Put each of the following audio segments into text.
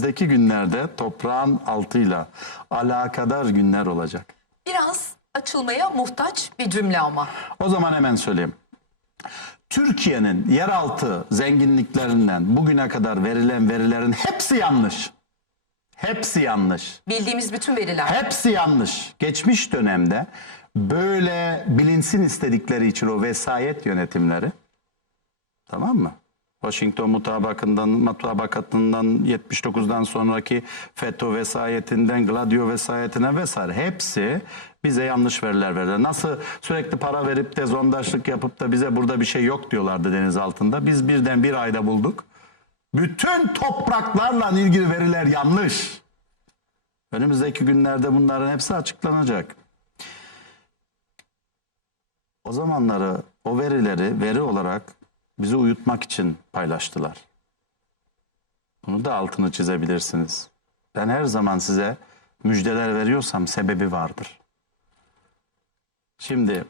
önümüzdeki günlerde toprağın altıyla alakadar günler olacak. Biraz açılmaya muhtaç bir cümle ama. O zaman hemen söyleyeyim. Türkiye'nin yeraltı zenginliklerinden bugüne kadar verilen verilerin hepsi yanlış. Hepsi yanlış. Bildiğimiz bütün veriler. Hepsi yanlış. Geçmiş dönemde böyle bilinsin istedikleri için o vesayet yönetimleri tamam mı? Washington mutabakından, mutabakatından 79'dan sonraki FETÖ vesayetinden Gladio vesayetine vesaire hepsi bize yanlış veriler verdiler. Nasıl sürekli para verip de zondaşlık yapıp da bize burada bir şey yok diyorlardı deniz altında. Biz birden bir ayda bulduk. Bütün topraklarla ilgili veriler yanlış. Önümüzdeki günlerde bunların hepsi açıklanacak. O zamanları o verileri veri olarak bizi uyutmak için paylaştılar. Bunu da altını çizebilirsiniz. Ben her zaman size müjdeler veriyorsam sebebi vardır. Şimdi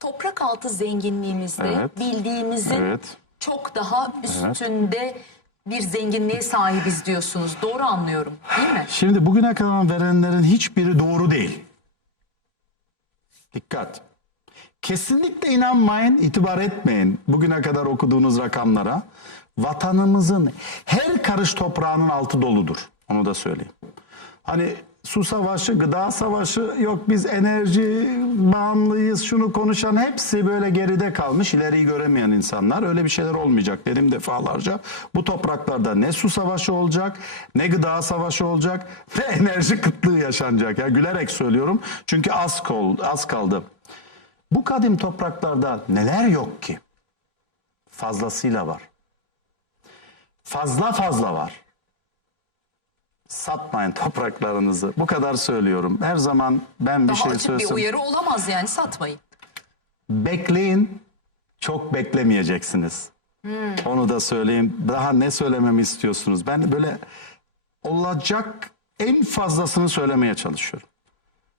Toprak altı zenginliğimizde Evet. bildiğimizin evet çok daha üstünde bir zenginliğe sahibiz diyorsunuz. Doğru anlıyorum değil mi? Şimdi bugüne kadar verenlerin hiçbiri doğru değil. Dikkat. Kesinlikle inanmayın, itibar etmeyin bugüne kadar okuduğunuz rakamlara. Vatanımızın her karış toprağının altı doludur. Onu da söyleyeyim. Hani su savaşı, gıda savaşı, yok biz enerji bağımlıyız, şunu konuşan hepsi böyle geride kalmış, ileriyi göremeyen insanlar. Öyle bir şeyler olmayacak dedim defalarca. Bu topraklarda ne su savaşı olacak, ne gıda savaşı olacak, ne enerji kıtlığı yaşanacak. Ya gülerek söylüyorum çünkü az, kol, az kaldı. Bu kadim topraklarda neler yok ki? Fazlasıyla var. Fazla fazla var. Satmayın topraklarınızı. Bu kadar söylüyorum. Her zaman ben bir Daha şey açık bir söylesem. uyarı olamaz yani satmayın. Bekleyin. Çok beklemeyeceksiniz. Onu da söyleyeyim. Daha ne söylememi istiyorsunuz? Ben böyle olacak en fazlasını söylemeye çalışıyorum.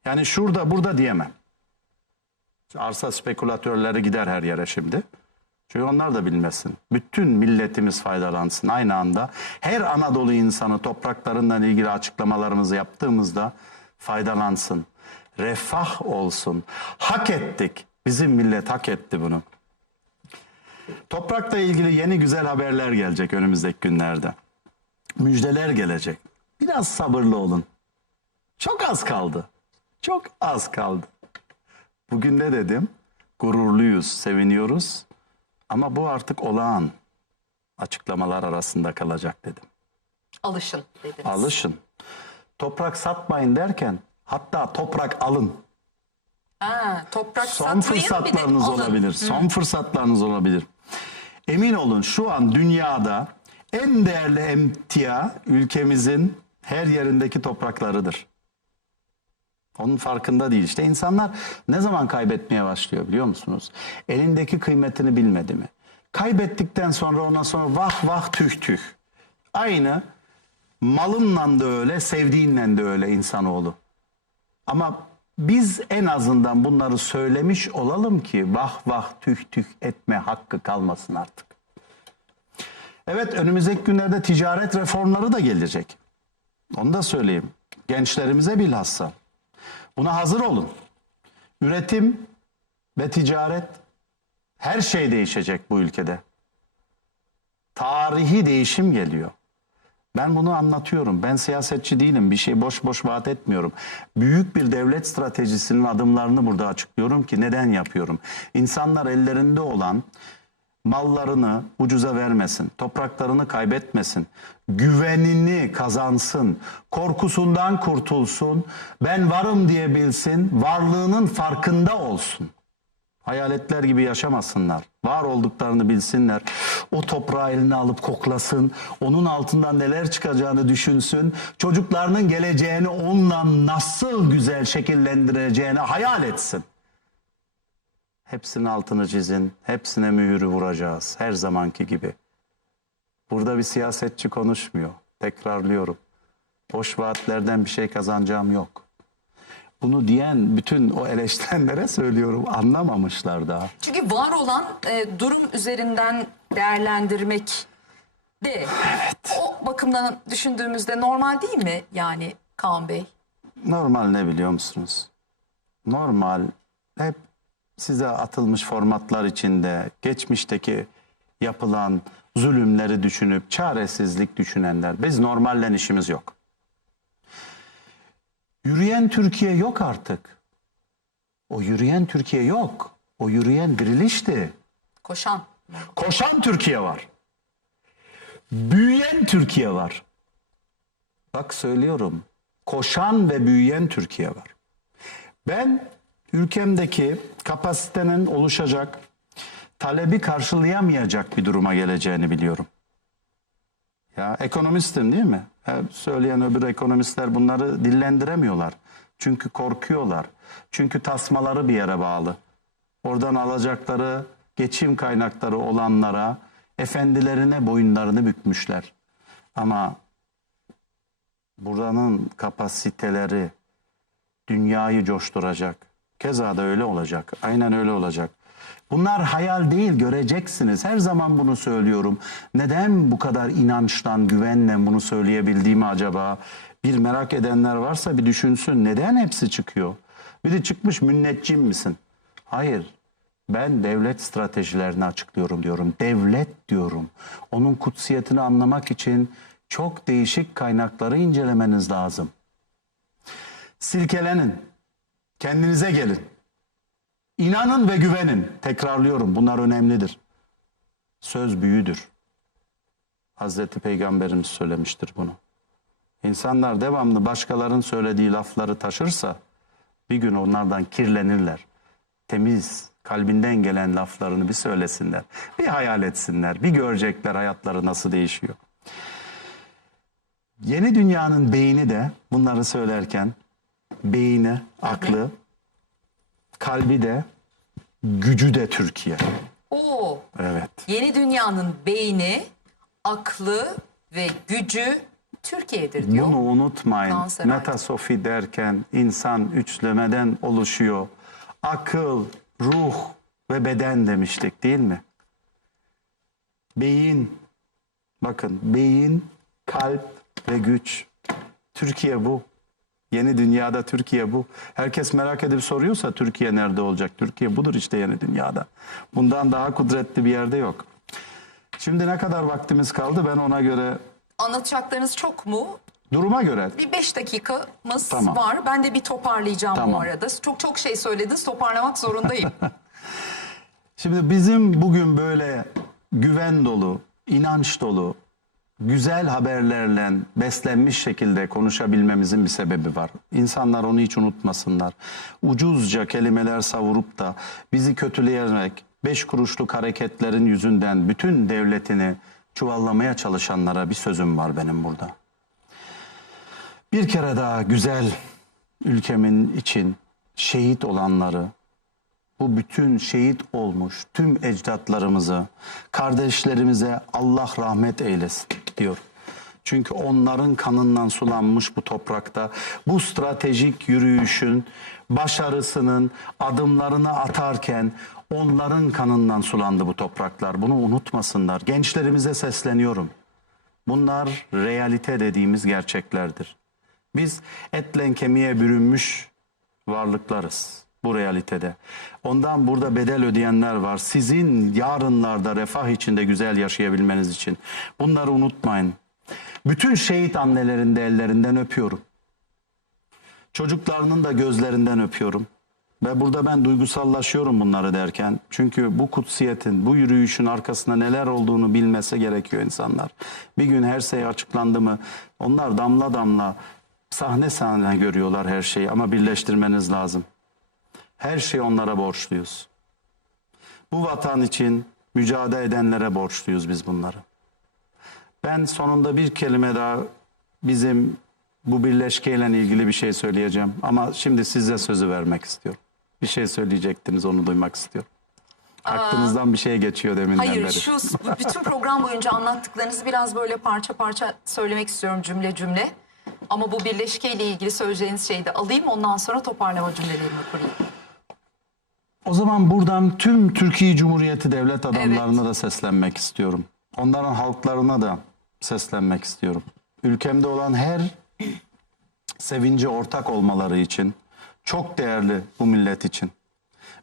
Yani şurada burada diyemem. Arsa spekülatörleri gider her yere şimdi. Çünkü onlar da bilmesin. Bütün milletimiz faydalansın aynı anda. Her Anadolu insanı topraklarından ilgili açıklamalarımızı yaptığımızda faydalansın. Refah olsun. Hak ettik. Bizim millet hak etti bunu. Toprakla ilgili yeni güzel haberler gelecek önümüzdeki günlerde. Müjdeler gelecek. Biraz sabırlı olun. Çok az kaldı. Çok az kaldı. Bugün ne dedim? Gururluyuz, seviniyoruz. Ama bu artık olağan açıklamalar arasında kalacak dedim. Alışın dediniz. Alışın. Toprak satmayın derken hatta toprak alın. Ha, toprak Son satmayın bir de fırsatlarınız alın. olabilir. Son fırsatlarınız olabilir. Emin olun şu an dünyada en değerli emtia ülkemizin her yerindeki topraklarıdır. Onun farkında değil. İşte insanlar ne zaman kaybetmeye başlıyor biliyor musunuz? Elindeki kıymetini bilmedi mi? Kaybettikten sonra ondan sonra vah vah tüh tüh. Aynı malınla da öyle, sevdiğinle de öyle insanoğlu. Ama biz en azından bunları söylemiş olalım ki vah vah tüh tüh etme hakkı kalmasın artık. Evet önümüzdeki günlerde ticaret reformları da gelecek. Onu da söyleyeyim. Gençlerimize bilhassa. Buna hazır olun. Üretim ve ticaret her şey değişecek bu ülkede. Tarihi değişim geliyor. Ben bunu anlatıyorum. Ben siyasetçi değilim. Bir şey boş boş vaat etmiyorum. Büyük bir devlet stratejisinin adımlarını burada açıklıyorum ki neden yapıyorum? İnsanlar ellerinde olan mallarını ucuza vermesin, topraklarını kaybetmesin, güvenini kazansın, korkusundan kurtulsun, ben varım diye bilsin, varlığının farkında olsun. Hayaletler gibi yaşamasınlar. Var olduklarını bilsinler. O toprağı eline alıp koklasın. Onun altından neler çıkacağını düşünsün. Çocuklarının geleceğini onunla nasıl güzel şekillendireceğini hayal etsin. Hepsinin altını çizin. Hepsine mühürü vuracağız. Her zamanki gibi. Burada bir siyasetçi konuşmuyor. Tekrarlıyorum. Boş vaatlerden bir şey kazanacağım yok. Bunu diyen bütün o eleştirenlere söylüyorum anlamamışlar daha. Çünkü var olan e, durum üzerinden değerlendirmek de. O bakımdan düşündüğümüzde normal değil mi yani Kaan Bey? Normal ne biliyor musunuz? Normal hep size atılmış formatlar içinde geçmişteki yapılan zulümleri düşünüp çaresizlik düşünenler. Biz normallen işimiz yok. Yürüyen Türkiye yok artık. O yürüyen Türkiye yok. O yürüyen dirilişti. Koşan. Koşan Türkiye var. Büyüyen Türkiye var. Bak söylüyorum. Koşan ve büyüyen Türkiye var. Ben ülkemdeki kapasitenin oluşacak, talebi karşılayamayacak bir duruma geleceğini biliyorum. Ya ekonomistim değil mi? Hep söyleyen öbür ekonomistler bunları dillendiremiyorlar. Çünkü korkuyorlar. Çünkü tasmaları bir yere bağlı. Oradan alacakları geçim kaynakları olanlara efendilerine boyunlarını bükmüşler. Ama buranın kapasiteleri dünyayı coşturacak. Keza da öyle olacak. Aynen öyle olacak. Bunlar hayal değil göreceksiniz. Her zaman bunu söylüyorum. Neden bu kadar inançtan, güvenle bunu söyleyebildiğimi acaba? Bir merak edenler varsa bir düşünsün. Neden hepsi çıkıyor? Biri çıkmış münneccim misin? Hayır. Ben devlet stratejilerini açıklıyorum diyorum. Devlet diyorum. Onun kutsiyetini anlamak için çok değişik kaynakları incelemeniz lazım. Silkelenin. Kendinize gelin. İnanın ve güvenin. Tekrarlıyorum bunlar önemlidir. Söz büyüdür. Hazreti Peygamberimiz söylemiştir bunu. İnsanlar devamlı başkalarının söylediği lafları taşırsa bir gün onlardan kirlenirler. Temiz, kalbinden gelen laflarını bir söylesinler. Bir hayal etsinler. Bir görecekler hayatları nasıl değişiyor. Yeni dünyanın beyni de bunları söylerken beyni, aklı, kalbi de, gücü de Türkiye. Oo, Evet. yeni dünyanın beyni, aklı ve gücü Türkiye'dir diyor. Bunu unutmayın. Kanser Metasofi derken insan üçlemeden oluşuyor. Akıl, ruh ve beden demiştik değil mi? Beyin, bakın beyin, kalp ve güç. Türkiye bu. Yeni dünyada Türkiye bu. Herkes merak edip soruyorsa Türkiye nerede olacak? Türkiye budur işte yeni dünyada. Bundan daha kudretli bir yerde yok. Şimdi ne kadar vaktimiz kaldı ben ona göre Anlatacaklarınız çok mu? duruma göre Bir beş dakikamız Tamam. var. Ben de bir toparlayacağım bu Tamam. arada. Çok çok şey söylediniz. Toparlamak zorundayım. Şimdi bizim bugün böyle güven dolu, inanç dolu, güzel haberlerle beslenmiş şekilde konuşabilmemizin bir sebebi var. İnsanlar onu hiç unutmasınlar. Ucuzca kelimeler savurup da bizi kötüleyerek beş kuruşluk hareketlerin yüzünden bütün devletini çuvallamaya çalışanlara bir sözüm var benim burada. Bir kere daha güzel ülkemin için şehit olanları, bu bütün şehit olmuş tüm ecdatlarımızı, kardeşlerimize Allah rahmet eylesin diyor. Çünkü onların kanından sulanmış bu toprakta bu stratejik yürüyüşün başarısının adımlarını atarken onların kanından sulandı bu topraklar. Bunu unutmasınlar. Gençlerimize sesleniyorum. Bunlar realite dediğimiz gerçeklerdir. Biz etlen kemiğe bürünmüş varlıklarız bu realitede. Ondan burada bedel ödeyenler var. Sizin yarınlarda refah içinde güzel yaşayabilmeniz için. Bunları unutmayın. Bütün şehit annelerin de ellerinden öpüyorum. Çocuklarının da gözlerinden öpüyorum. Ve burada ben duygusallaşıyorum bunları derken. Çünkü bu kutsiyetin, bu yürüyüşün arkasında neler olduğunu bilmesi gerekiyor insanlar. Bir gün her şey açıklandı mı onlar damla damla sahne sahne görüyorlar her şeyi ama birleştirmeniz lazım. Her şeyi onlara borçluyuz. Bu vatan için mücadele edenlere borçluyuz biz bunları. Ben sonunda bir kelime daha bizim bu birleşkeyle ilgili bir şey söyleyeceğim. Ama şimdi size sözü vermek istiyorum. Bir şey söyleyecektiniz onu duymak istiyorum. Aklınızdan bir şey geçiyor deminden Hayır beri. şu bütün program boyunca anlattıklarınızı biraz böyle parça parça söylemek istiyorum cümle cümle. Ama bu birleşkeyle ilgili söyleyeceğiniz şeyi de alayım ondan sonra toparlama cümlelerimi kurayım. O zaman buradan tüm Türkiye Cumhuriyeti devlet adamlarına da seslenmek istiyorum. onların halklarına da seslenmek istiyorum. Ülkemde olan her sevince ortak olmaları için çok değerli bu millet için.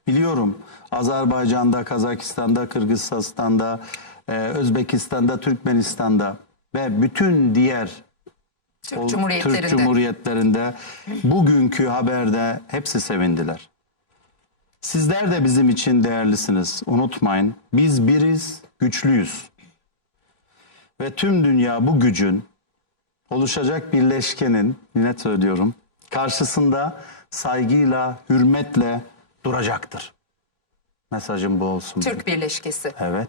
Biliyorum Azerbaycan'da, Kazakistan'da, Kırgızistan'da, e, Özbekistan'da, Türkmenistan'da ve bütün diğer Türk o Cumhuriyetlerinde. Türk Cumhuriyetlerinde bugünkü haberde hepsi sevindiler. Sizler de bizim için değerlisiniz. Unutmayın. Biz biriz, güçlüyüz. Ve tüm dünya bu gücün oluşacak birleşkenin, yine söylüyorum, karşısında saygıyla, hürmetle duracaktır. Mesajım bu olsun. Türk birleşkesi. Evet.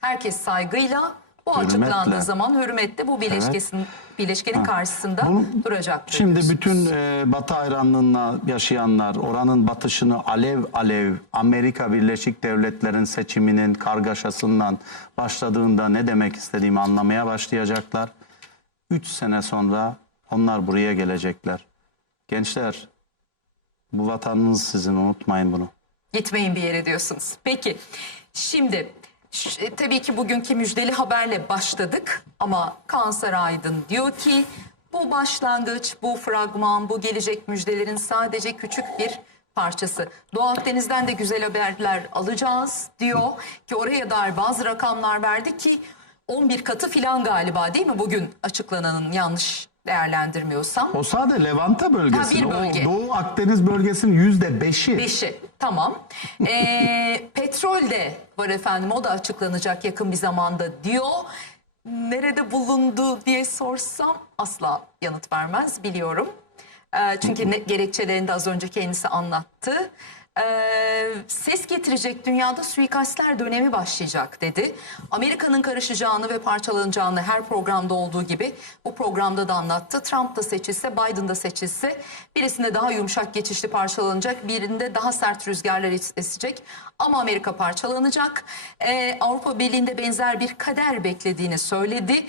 Herkes saygıyla bu Hürmetle. açıklandığı zaman hürmetle bu birleşkesin, birleşkenin karşısında Bunu- duracaktır. Şimdi diyorsunuz. bütün e, Batı hayranlığına yaşayanlar, oranın batışını alev alev Amerika Birleşik Devletleri'nin seçiminin kargaşasından başladığında ne demek istediğimi anlamaya başlayacaklar. Üç sene sonra onlar buraya gelecekler. Gençler, bu vatanınız sizin unutmayın bunu. Gitmeyin bir yere diyorsunuz. Peki şimdi e, tabii ki bugünkü müjdeli haberle başladık ama Kanser Aydın diyor ki bu başlangıç, bu fragman, bu gelecek müjdelerin sadece küçük bir parçası. Doğu Akdeniz'den de güzel haberler alacağız diyor ki oraya dair bazı rakamlar verdi ki 11 katı filan galiba değil mi bugün açıklananın yanlış değerlendirmiyorsam. O sadece Levanta bölgesi. Ha, bir bölge. O Doğu Akdeniz bölgesinin yüzde beşi. Beşi tamam. Ee, petrol de var efendim o da açıklanacak yakın bir zamanda diyor. Nerede bulundu diye sorsam asla yanıt vermez biliyorum. Ee, çünkü ne, gerekçelerini de az önce kendisi anlattı. Ee, ses getirecek dünyada suikastler dönemi başlayacak dedi. Amerika'nın karışacağını ve parçalanacağını her programda olduğu gibi bu programda da anlattı. Trump da seçilse, Biden da seçilse birisinde daha yumuşak geçişli parçalanacak, birinde daha sert rüzgarlar esecek. Ama Amerika parçalanacak. Ee, Avrupa Birliği'nde benzer bir kader beklediğini söyledi.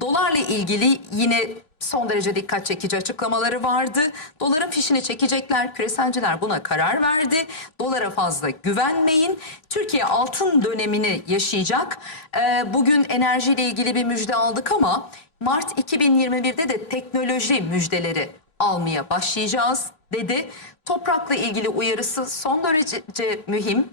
Dolarla ilgili yine son derece dikkat çekici açıklamaları vardı. Doların fişini çekecekler. Küreselciler buna karar verdi. Dolara fazla güvenmeyin. Türkiye altın dönemini yaşayacak. Ee, bugün enerjiyle ilgili bir müjde aldık ama Mart 2021'de de teknoloji müjdeleri almaya başlayacağız dedi. Toprakla ilgili uyarısı son derece mühim.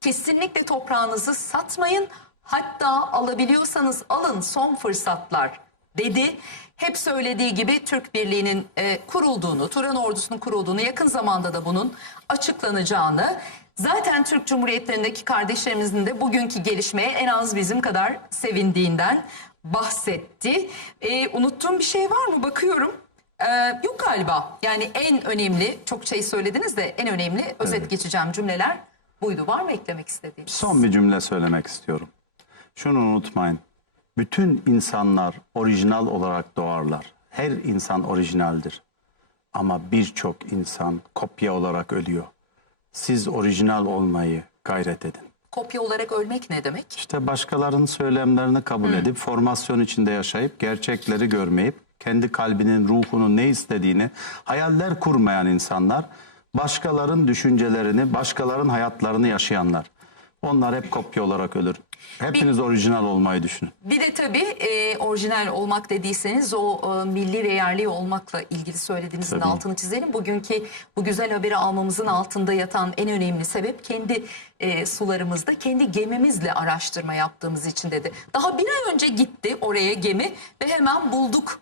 Kesinlikle toprağınızı satmayın. Hatta alabiliyorsanız alın son fırsatlar dedi. Hep söylediği gibi Türk Birliği'nin e, kurulduğunu, Turan Ordusu'nun kurulduğunu, yakın zamanda da bunun açıklanacağını, zaten Türk Cumhuriyetlerindeki kardeşlerimizin de bugünkü gelişmeye en az bizim kadar sevindiğinden bahsetti. E, unuttuğum bir şey var mı? Bakıyorum. E, yok galiba. Yani en önemli, çok şey söylediniz de en önemli özet geçeceğim cümleler buydu. Var mı eklemek istediğiniz? Son bir cümle söylemek istiyorum. Şunu unutmayın. Bütün insanlar orijinal olarak doğarlar. Her insan orijinaldir. Ama birçok insan kopya olarak ölüyor. Siz orijinal olmayı gayret edin. Kopya olarak ölmek ne demek? İşte başkalarının söylemlerini kabul edip formasyon içinde yaşayıp gerçekleri görmeyip kendi kalbinin ruhunun ne istediğini hayaller kurmayan insanlar başkalarının düşüncelerini, başkalarının hayatlarını yaşayanlar. Onlar hep kopya olarak ölür. Hepiniz orijinal olmayı düşünün. Bir de tabii e, orijinal olmak dediyseniz o e, milli ve yerli olmakla ilgili söylediğinizin Tabii. altını çizelim. Bugünkü bu güzel haberi almamızın altında yatan en önemli sebep kendi e, sularımızda kendi gemimizle araştırma yaptığımız için dedi. Daha bir ay önce gitti oraya gemi ve hemen bulduk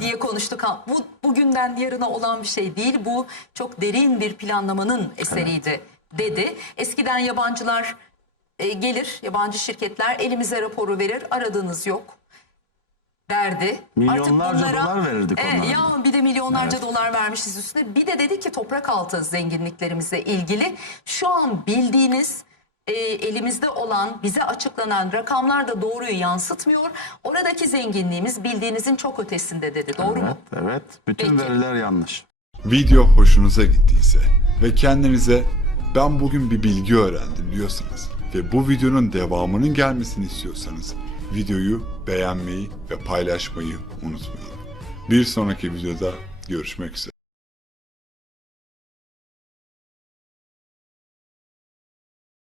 diye konuştuk. Ha, Bu bugünden yarına olan bir şey değil. Bu çok derin bir planlamanın eseriydi dedi. Eskiden yabancılar e, gelir, yabancı şirketler elimize raporu verir. Aradığınız yok derdi. Milyonlarca dolar verirdik Evet, onlara. Ya bir de milyonlarca Evet. dolar vermişiz üstüne. Bir de dedi ki toprak altı zenginliklerimizle ilgili şu an bildiğiniz e, elimizde olan bize açıklanan rakamlar da doğruyu yansıtmıyor. Oradaki zenginliğimiz bildiğinizin çok ötesinde dedi. Doğru mu? Evet, evet. Bütün Peki. veriler yanlış. Video hoşunuza gittiyse ve kendinize ben bugün bir bilgi öğrendim diyorsanız ve bu videonun devamının gelmesini istiyorsanız videoyu beğenmeyi ve paylaşmayı unutmayın. Bir sonraki videoda görüşmek üzere.